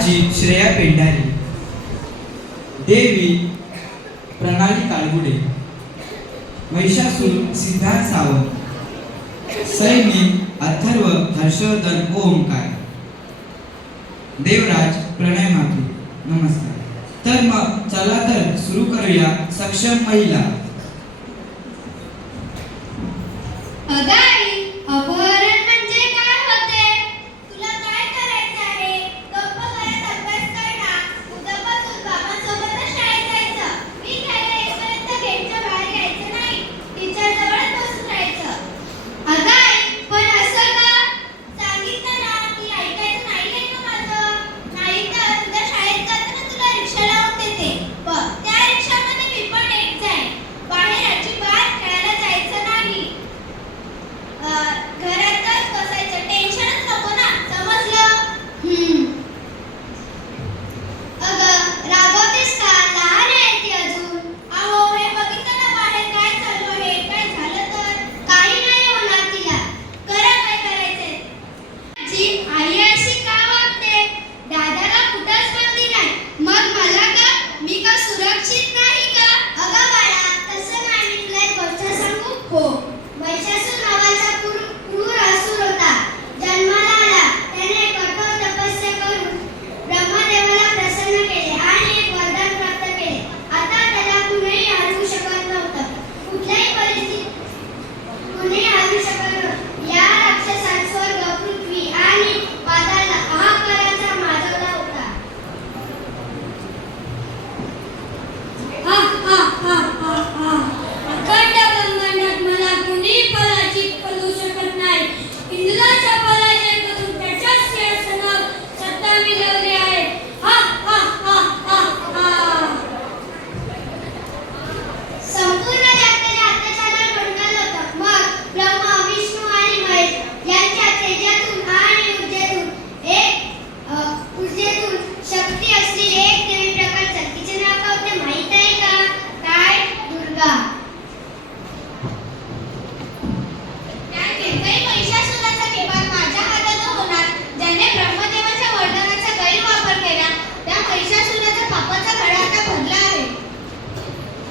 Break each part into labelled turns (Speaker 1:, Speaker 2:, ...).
Speaker 1: आजी श्रेया पेंढारी देवी प्रणाली काळगुडे महिषासूर सिद्धार्थ सावंत सैनी अथर्व हर्षवर्धन ओंकार देवराज प्रणय माथू नमस्कार. तर मग चला तर सुरू करूया सक्षम महिला.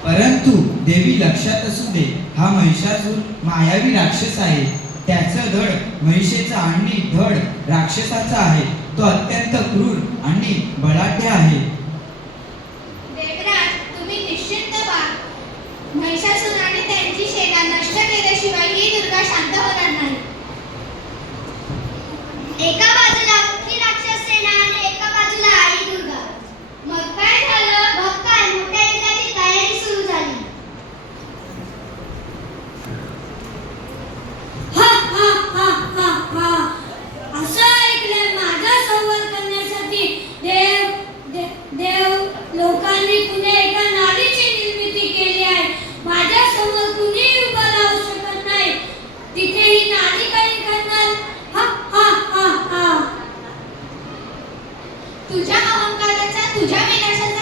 Speaker 1: परंतु देवी लक्षात असू दे हा महिषासूर मायावी राक्षस आहे. त्याचं धड महिषेचा आणि धड राक्षसाचा आहे. तो अत्यंत क्रूर आणि बलाढ्य आहे.
Speaker 2: तुझ्या अहंकाराचा तुझ्या विनाशाचा